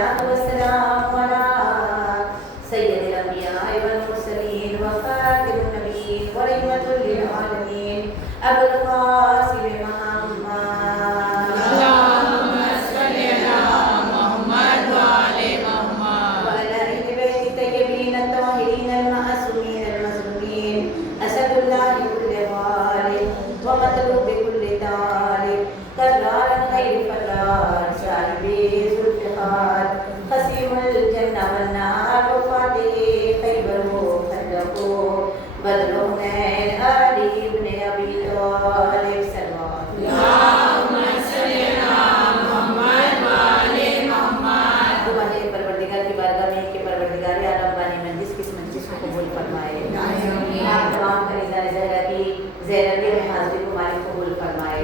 والصلاة والسلام على سيد الأنبياء والمرسلين وخاتم النبيين ورحمة للعالمين أبو القاسم محمد اللهم صل على محمد وآل محمد وعلى أهل بيت الطيبين الطاهرين المعصومين المظلومين أسد الله كل غالب ومطلوب كل طالب قرار خير فرار صاحب ذو الفقار قسيم الجنة والنار وفاتح خيبر خلق بدر من علي بن أبي طالب سلمان اللهم صل على محمد وآل محمد तुम्हारे परवरदिगार की बारगाह में कि परवरदिगार आलम बानी मंजिस किस मंजिस को कबूल फरमाए। आप तमाम खरीदार ज़हरा की ज़हरत में हाज़िरी को मालिक कबूल फरमाए।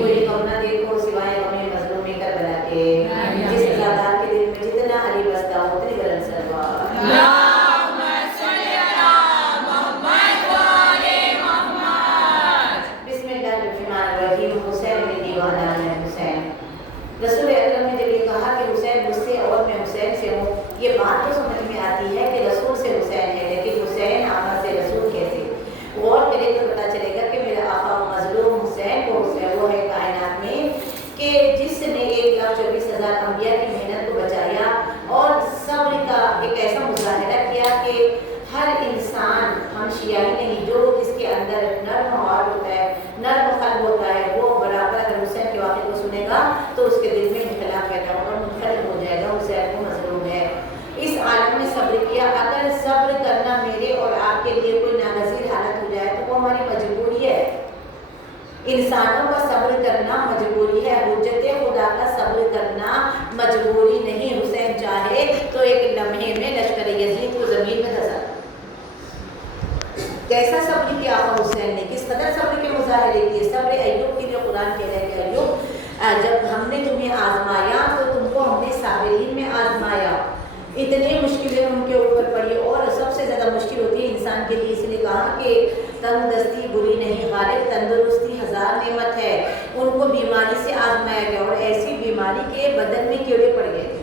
कोई कम ना देखो सिवाय हमें मज़लूमी करबला के जिस अज़ादार के दिल में जितना अली बसता हो उतनी बुलंद सलवात। اللهم صل على محمد وآل محمد बिस्मिल्लाहिर्रहमानिर्रहीम। हुसैन बिन दीवाना है हुसैन। रसूल अकरम ने जब ये कहा कि हुसैन मुझसे और मैं हुसैन से हूँ, ये बात तो समझ में आती है कि रसूल से हुसैन है, लेकिन हुसैन आका से रसूल कैसे? गौर करें तो पता चलेगा कि मेरा आका मजलूम हुसैन वो है कायनात में कि जिसने 1,24,000 अंबिया की मेहनत को बचाया और सब्र का एक ऐसा मुजाहिरा किया कि हर इंसान, हम शिया ही नहीं, जो जिसके अंदर नर्म हार्ट होता है, नर्म क़ल्ब होता है, वो बराबर अगर हुसैन के वाक़े को सुनेगा तो उसके दिल में इख्तिलाफ पैदा होगा, मुनक़लिब हो जाएगा, हुसैन को मज़लूम है। इस आलम में सब्र किया। अगर सब्र करना मेरे और आपके लिए कोई नागज़ीर हालत हो जाए तो वो हमारी मजबूरी है। इंसानों का सब्र करना मजबूरी है, हुज्जत खुदा का सब्र करना मजबूरी नहीं। हुसैन चाहे तो एक लम्हे में लश्कर यजीद को ज़मीन में धंसा। कैसा सब्र किया आका हुसैन ने, किस कदर सब्र के मुजाहिरे किए। सब्र अय्यूब के लिए कुरान कह रहा है कि अय्यूब जब हमने तुम्हें आजमाया तो तुमको हमने साबिरीन में आजमाया। इतनी मुश्किलें उनके ऊपर पड़ी और सबसे ज़्यादा मुश्किल होती है इंसान के लिए, इसलिए कहा कि तंदुरुस्ती बुरी नहीं, गालिब तंदुरुस्ती हज़ार नेमत है। उनको बीमारी से आजमाया गया और ऐसी बीमारी के बदन में कीड़े पड़ गए थे।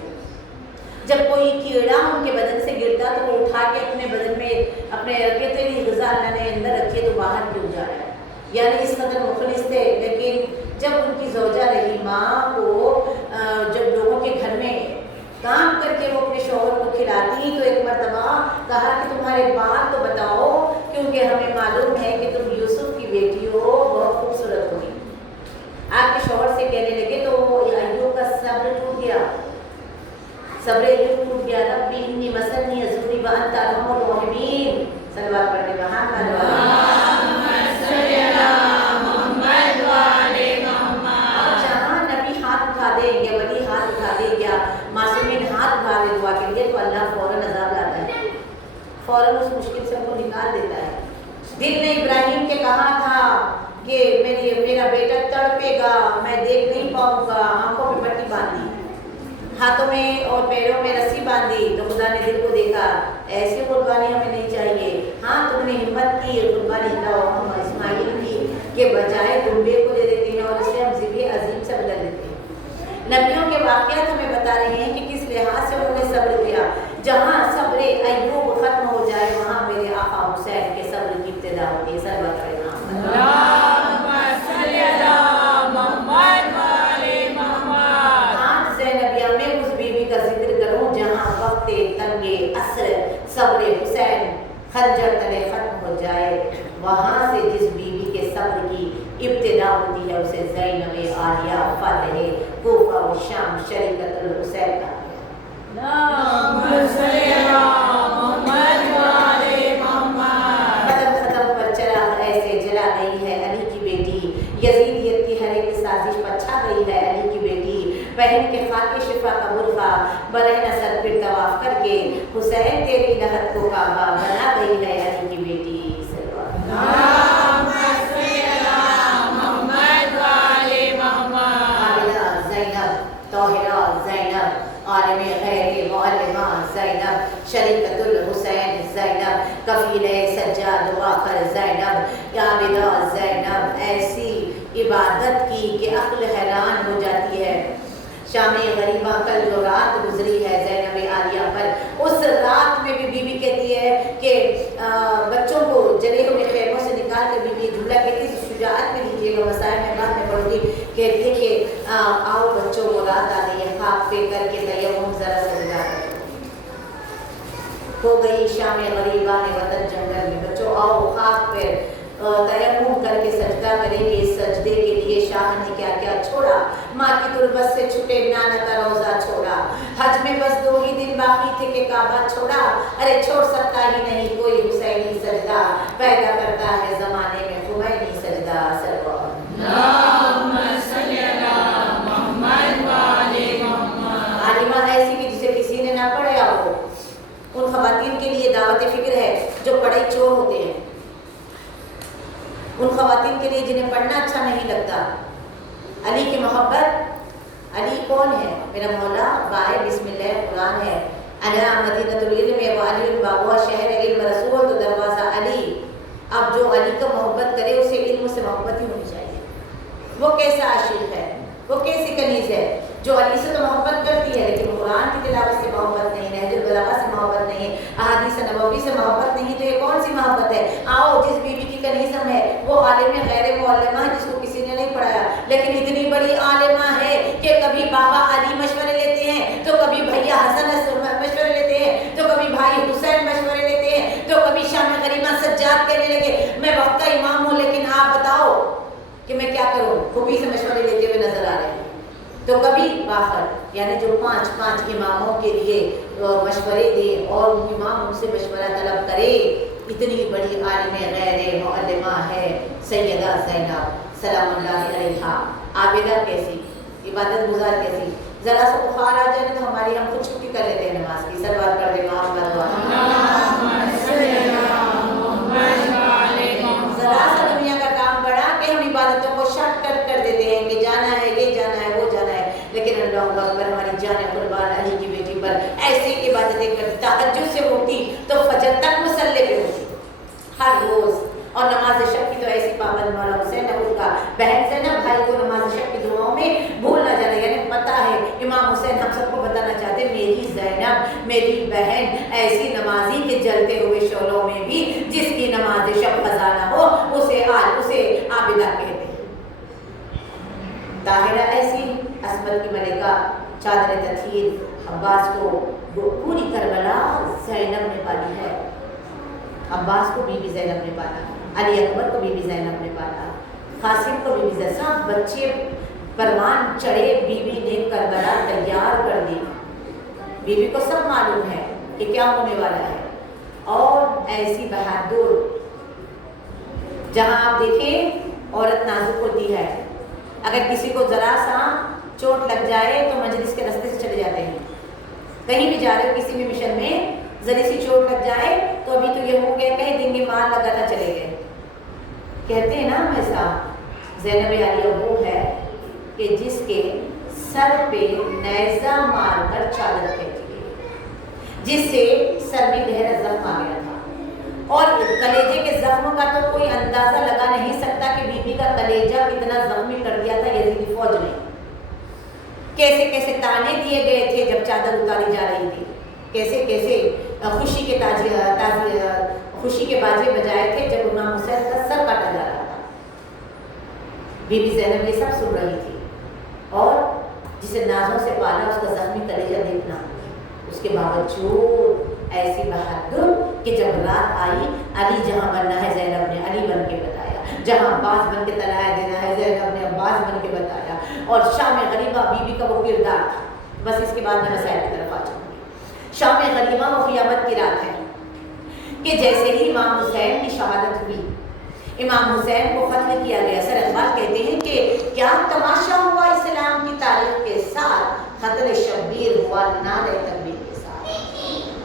जब कोई कीड़ा उनके बदन से गिरता तो वो उठा के अपने बदन में अपने रखे थे, ग़िज़ा अल्लाह ने अंदर रखी तो बाहर क्यों जा रहा है, यानी इस कदर मुखलिस थे। लेकिन जब उनकी ज़ौजा रहीमा को जब लोगों के घर में काम करके वो अपने शौहर को खिलाती तो एक मरतबा कहा कि तुम्हारे बात तो बताओ, क्योंकि हमें मालूम है कि तुम यूसुफ की बेटी हो, बहुत खूबसूरत होगी। आपके शौहर से कहने लगे तो अय्यूब का सब्र टूट गया, सब्र अय्यूब टूट गया। रब्बी इन्नी मसन्नी अज़ुरी व अंता अर्हमुर राहिमीन। सलवात पढ़ने का हाथ اللهم صل على محمد وآل محمد जहाँ नबी हाथ उठा दे या वली हाथ उठा दे या मासूमीन हाथ उठा दे दुआ के लिए तो अल्लाह फ़ौरन अज़ाब लाता है, फ़ौरन उस मुश्किल से उनको निकाल देता है। दिल ने इब्राहिम के कहा था कि मेरा बेटा तड़पेगा, मैं देख नहीं पाऊँगा, आंखों में पट्टी बांधी, हाथों में और पैरों में रस्सी बांधी, तो खुदा ने दिल को देखा, ऐसी कुर्बानी हमें नहीं चाहिए। हाँ, तुमने हिम्मत की कुर्बानी लाओ हम इस्माइल की के बजाय दुम्बे को दे देते हैं और इसे हम ज़िबे अजीम से बदल देते हैं। नबियों के वाक़यात हमें बता रहे हैं कि किस लिहाज से उन्होंने सब्र किया। जहाँ सब्र अय्यूब ख़त्म हो जाए वहाँ मेरे आका हुसैन के सब्र की इब्तिदा होती है। सल्लल्लाहु अलैहि वसल्लम। اللهم صل على محمد وآل محمد आज ज़ैनबिया में उस बीवी का जिक्र करूँ जहाँ वक्त तंगे असर सब्र हुसैन खंजर तले ख़त्म हो जाए, वहाँ से जिस बीवी के सब्र की इब्तिदा होती है उसे ज़ैनब आलिया फ़ातिह कूफा व शाम शरीकतुल हुसैन कहा गया। اللهم صل على محمد وآل محمد कदम पर चला ऐसे जला गई है अली की बेटी, यजीदियत की हर एक साजिश पर छा गई है अली की बेटी। पहन के खाके शिफा का बुर्का बरहना सर पर तवाफ करके हुसैन तेरी लहत को काबा बना गई है अली की बेटी। اللهم صل على محمद وآل محمد आबिदा ज़ैनब, ताहिरा ज़ैनब, आलिम ग़ैर मुअल्लिमा ज़ैनब, शरीकतुल हुसैन ज़ैनब, कफ़ीले सज्जाद वाक़र ज़ैनब, आबिदा ज़ैनब ऐसी इबादत की कि अक्ल हैरान हो जाती है। شام غریبہ کل جو رات گزری ہے زینب عالیہ پر، اس رات میں بھی بیوی کہتی ہے کہ بچوں کو جلے ہوئے خیموں سے نکال کر بیوی جملہ کہتی ہے، شجاعت میں لیجیے گا، مسائل میں بعد میں پڑھوں گی، کہتی ہے کہ آؤ بچوں کو رات آ گئی ہے، خاک پہ کر کے تیمم ذرا سجدہ کرو۔ ہو گئی شام غریبہ نے وطن جنگل میں، بچوں آؤ خاک پہ تیمم کر کے سجدہ کریں گے۔ اس سجدے کے لیے شاہ نے کیا کیا چھوڑا، ماں کی تربت سے چھٹے نانا کا روزہ چھوڑا، حج میں بس 2 ہی دن باقی تھے کہ کعبہ چھوڑا، ارے چھوڑ سکتا ہی نہیں کوئی حسینی سجدہ، پیدا کرتا ہے زمانے میں خمینی سجدہ۔ اللہم صلی علی محمد وآل محمد۔ عالمہ ایسی کہ جسے کسی نے نہ پڑھا ہو، ان خواتین کے لیے دعوت فکر ہے جو پڑھائی چور ہوتے ہیں، ان خواتین کے لیے جنہیں پڑھنا اچھا نہیں لگتا۔ علی کی محبت، علی کون ہے؟ میرا مولا بائے بسم اللہ قرآن ہے، انا مدینۃ العلم و علی بابا شہر علم رسول تو دروازہ علی۔ اب جو علی کا محبت کرے اسے علم سے محبت ہی ہونی چاہیے۔ وہ کیسا عاشق ہے، وہ کیسی کنیز ہے جو علی سے تو محبت کرتی ہے لیکن قرآن کی تلاوت سے محبت نہیں، نہج البلاغہ سے محبت نہیں، احادیث نبوی سے محبت نہیں، تو یہ کون سی محبت ہے؟ آؤ جس بیوی کی کنیزم ہے وہ عالم غیر معلمہ ہے جس کو کسی نے نہیں پڑھایا، لیکن اتنی بڑی عالمہ ہے کہ کبھی بابا علی مشورے لیتے ہیں تو کبھی بھیا حسن مشورے لیتے ہیں تو کبھی بھائی حسین مشورے لیتے ہیں تو کبھی شام غریبہ سجاد کہنے لگے میں وقت کا امام ہوں لیکن آپ بتاؤ کہ میں کیا کروں، خوبی سے مشورے لیتے ہوئے نظر آ رہے ہیں۔ تو کبھی باخر یعنی جو 5 اماموں کے لیے مشورے دے اور امام ان سے مشورہ طلب کرے، اتنی بڑی عالم غیر معلمہ ہے سیدہ زینب سلام اللہ علیہا۔ عابدہ کیسی، عبادت گزار کیسی، ذرا سا بخار آ جائے تو ہماری ہم خود چھٹی کر لیتے ہیں نماز کی، سلوات پڑھ دے محمد ذرا سا دنیا کا کام بڑھا کے ہم عبادتوں کو شارٹ کٹ کر دیتے ہیں کہ جانا ہے یہ جانا ہے وہ جانا ہے، لیکن اللہ اکبر ہماری جان قربان علی کی بیٹی پر ایسی عبادتیں کرتی، تہجد سے اٹھتی تو فجر تک مصلی پہ ہوتی ہر روز، اور نماز شب کی تو ایسی پابند مولا حسین نے کا بہن سے نا بھائی کو نماز شب کی دعاؤں میں بھول نہ جانا، یعنی پتہ ہے امام حسین ہم سب کو بتانا چاہتے میری زینب میری بہن ایسی نمازی کے جلتے ہوئے شعلوں میں بھی جس کی نماز شب قضا نہ ہو اسے عابدہ کہتے ہیں۔ طاہرہ ایسی، عصمت کی ملکہ، چادر تطہیر، عباس کو پوری کربلا زینب نے پالی ہے، عباس کو بی بی زینب نے پالا، علی اکبر کو بی بی زینب نے پالا، قاسم کو بی بی زینب، سب بچے پروان چڑھے، بی بی نے کربلا تیار کر دی، بی بی کو سب معلوم ہے کہ کیا ہونے والا ہے، اور ایسی بہادر جہاں آپ دیکھیں عورت نازک ہوتی ہے، اگر کسی کو ذرا سا چوٹ لگ جائے تو مجلس کے راستے سے چلے جاتے ہیں، کہیں بھی جا رہے ہو کسی بھی مشن میں ذرا سی چوٹ لگ جائے تو ابھی تو یہ ہو گیا کہیں دن کی مار لگا تھا چلے گئے، کہتے ہیں نا ایسا زینب عالیہ وہ ہے کہ جس کے سر پہ نیزہ مار کر چادر پھینکی گئی، جس سے سر میں گہرا زخم آ گیا تھا، اور کلیجے کے زخم کا تو کوئی اندازہ لگا نہیں سکتا کہ بی بی کا کلیجہ کتنا زخمی کر دیا تھا یزیدی فوج نے، کیسے کیسے تانے دیے گئے تھے جب چادر اتاری جا رہی تھی، کیسے کیسے خوشی کے باجے بجائے تھے جب امام حسین کا سر کاٹا جا رہا تھا، بی بی زینب یہ سب سن رہی تھی، اور جسے نازوں سے پالا اس کا زخمی کلیجہ دیکھنا، اس کے باوجود ایسی بہادر کہ جب رات آئی علی جہاں بننا ہے زینب نے علی بن کے بتایا، جہاں عباس بن کے طلایہ دینا ہے زینب نے عباس بن کے بتایا، اور شام غریبہ بی بی کا وہ کردار تھا۔ بس اس کے بعد میں مسائل کی طرف آ جاؤں گی۔ شام غریبہ وہ قیامت کی رات ہے کہ جیسے ہی امام حسین کی شہادت ہوئی، امام حسین کو قتل کیا گیا، سر اقبال کہتے ہیں کہ کیا تماشا ہوا اسلام کی تاریخ کے ساتھ، قتل شبیر ہوا نعرہ تکبیر کے ساتھ،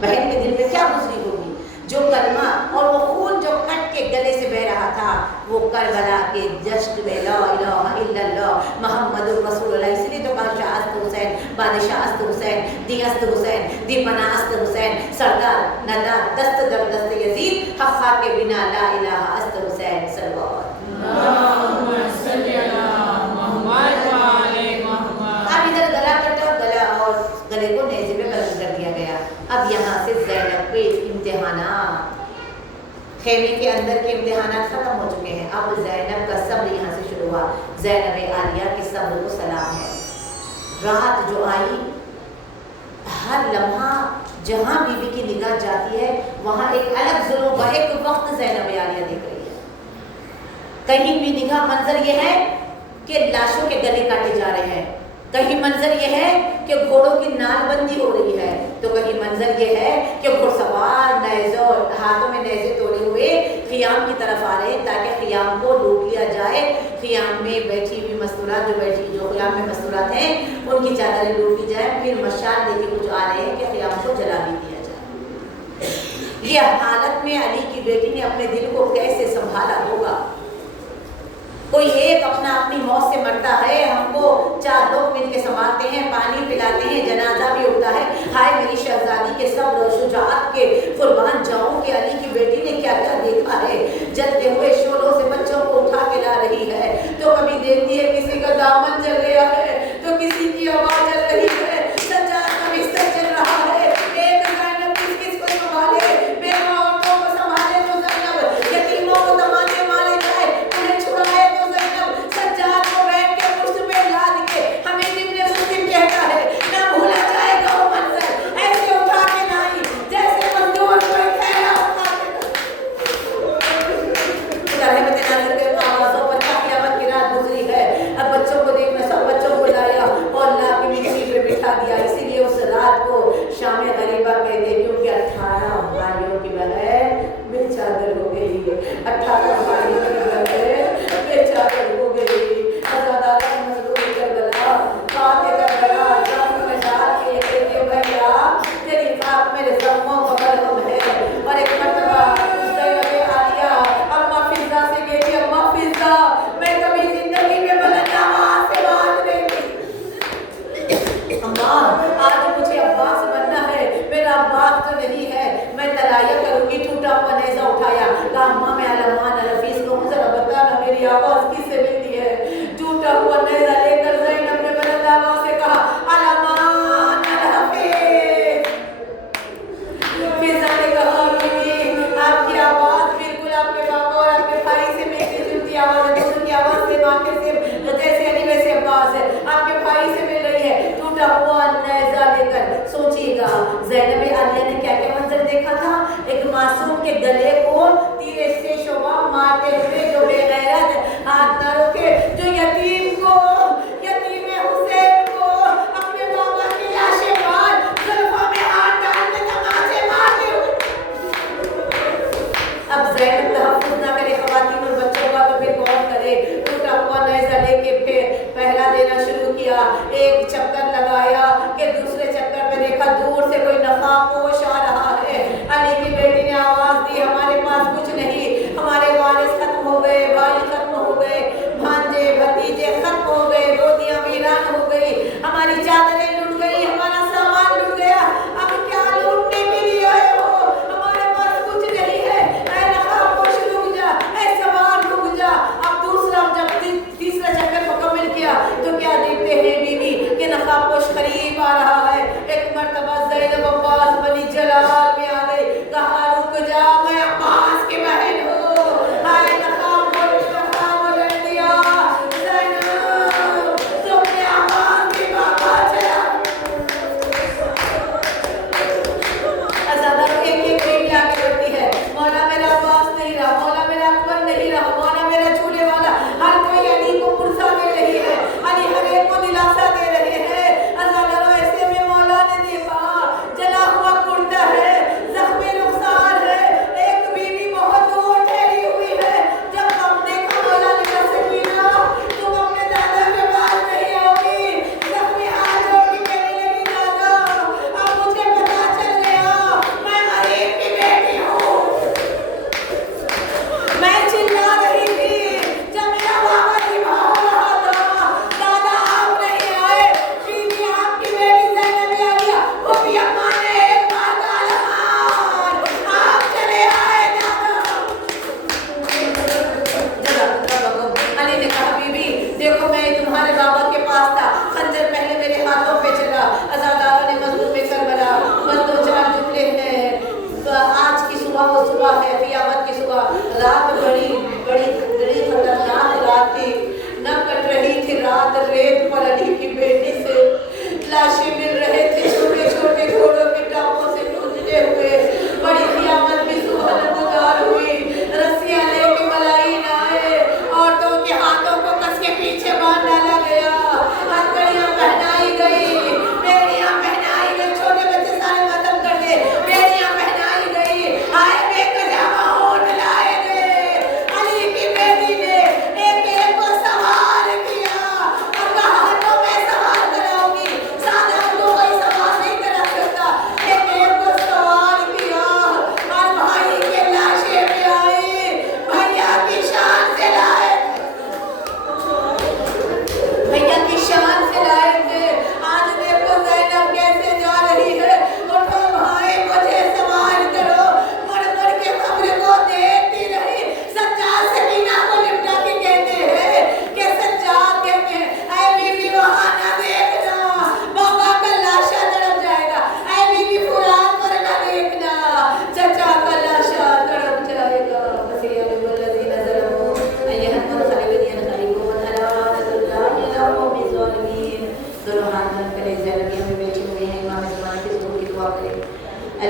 بہن کے دل میں کیا گزری ہوگی، جو کلمہ اور وہ خون جو کٹ کے گلے سے بہ رہا تھا وہ کربلا کے جشن میں لا الہ الا اللہ محمد رسول اللہ، اس لیے تو کہا شاہ است حسین بادشاہ است حسین دی است حسین دی پناہ است حسین سردار ندا دست در دست یزید حقا کے بنا لا الہ است حسین صلوات اللہم صلی علی محمد و آل محمد۔ آپ ادھر گلا کرتے अब यहाँ से ज़ैनब के इम्तिहानात, खेमे के अंदर के इम्तिहानात ख़त्म हो चुके हैं। अब ज़ैनब का सब्र यहाँ से शुरू हुआ। ज़ैनब आलिया के सब्र को सलाम है। रात जो आई, हर लम्हा जहाँ बीवी की निगाह जाती है वहाँ एक अलग जुल्म व एक वक्त ज़ैनब आलिया देख रही है। कहीं भी निगाह मंजर ये है कि लाशों के गले काटे जा रहे हैं, कहीं मंजर ये है कि घोड़ों की नालबंदी हो रही है, तो कहीं मंजर ये है कि घुड़सवार नेज़ों हाथों में नेज़े तोड़े हुए ख़ियाम की तरफ आ रहे हैं ताकि ख़ियाम को लूट लिया जाए। ख़ियाम में बैठी हुई मस्तूरात जो ख़ियाम में मस्तूरात हैं उनकी चादरें लूट ली जाए, फिर मशाल लेके कुछ आ रहे हैं कि ख़ियाम को जला भी दिया जाए। ये हालत में अली की बेटी ने अपने दिल को कैसे संभाला होगा। कोई एक अपना अपनी मौत से मरता है, हमको 4 लोग मिलके संभालते हैं, पानी पिलाते हैं, जनाजा भी उठता है। हाय मेरी शहजादी के सब्र और शुजाअत के कुर्बान जाऊं कि अली की बेटी ने क्या क्या देखा है। जलते हुए शोलों से बच्चों को उठा के ला रही है, तो कभी देखती है किसी का दामन जल गया है, तो किसी की आवाज जल रही है, सज्जाद का बिस्तर चल रहा है। एक ज़ैनब किस को संभाले, बेवा औरतों को संभाले तो ज़ैनब, यतीमों को तमाचे मारे जाए, उन्हें छुड़ाए तो ज़ैनब, सज्जाद को बैठ के मुश्त पे लाद के हमें इब्ने मुस्लिम कहता है, ना भूला जाएगा वो मंजर, ऐसे उठा के लाई जैसे मजदूर कोई थैला उठा के रहमत नाज़िर के आवाज़ों पर क़यामत की रात गुजरी है। अब बच्चों को देखना, सब बच्चों को लाया और ला के मिट्टी पे बिठा दिया। इसीलिए उस रात को शाम गरीबा कहते हैं, क्योंकि 18 भाइयों की बहन बेचादर हो गई है। 18 भाइयों की बहन बेचादर हो गई। आज़ादारा मजदूरी करबला, फातिह करबला, जंग में डाल के कहते भैया तेरी खाक मेरे ज़ख्मों को मरहम है। और एक मर्तबा ज़ैनब आलिया अम्मा फिज़ा से कहती, अम्मा फिज़ा मैं कभी जिंदगी में बुलंदमा से बात नहीं की। अम्मा आज मुझे अब्बास बनना है, मेरा अब्बास तो नहीं है, मैं तलाया करूंगी। टूटा हुआ नेज़ा उठाया, कहा अम्मा मैं अलमान रफीस को जरा बताना मेरी आवाज़ किससे मिलती है। टूटा हुआ नेज़ा लेकर ज़ैनब ने बुलंद आवाज़ से कहा अलमान रफीस। फिज़ा ने कहा बीवी आपकी आवाज़ बिल्कुल आपके पापा और आपके भाई से मिलती जुलती आवाज़ है, दोनों की आवाज़ से माँ के से जैसे अली वैसे अब्बास है, आपके भाई से मिल रही है। टूटा हुआ नेज़ा लेकर सोचिएगा ज़ैनब आलिया ने क्या क्या मंजर देखा था। एक मासूम के गले को तीर से शोभा मारते हुए जो बेगैरत हाथ न रोके, जो यतीम हुसैन को अपने बाबा की लाशें मार जुल्फों में हाथ डाल के तमाचे मारते हुए। अब ज़ैनब तहफ़्फ़ुज़ ना करे ख़वातीन और बच्चों का तो फिर कौन करे। टूटा हुआ नेज़ा लेके फिर पहरा देना शुरू किया। एक चक्कर लगाया कि दूसरे चक्कर पे देखा दूर से कोई नखापोश आ रहा है। अली की बेटी ने आवाज़ दी हमारे पास कुछ नहीं, हमारे वारिस खत्म हो गए।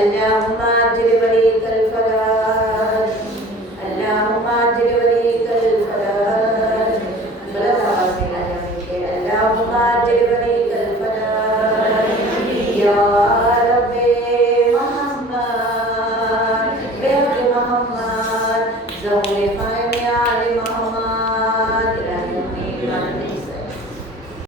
اللهم عجل وليك الفلاح اللهم عجل وليك الفلاح غلط آواز نکال جانے کے اللهم عجل وليك الفلاح یا رب محمد بحق محمد ظہور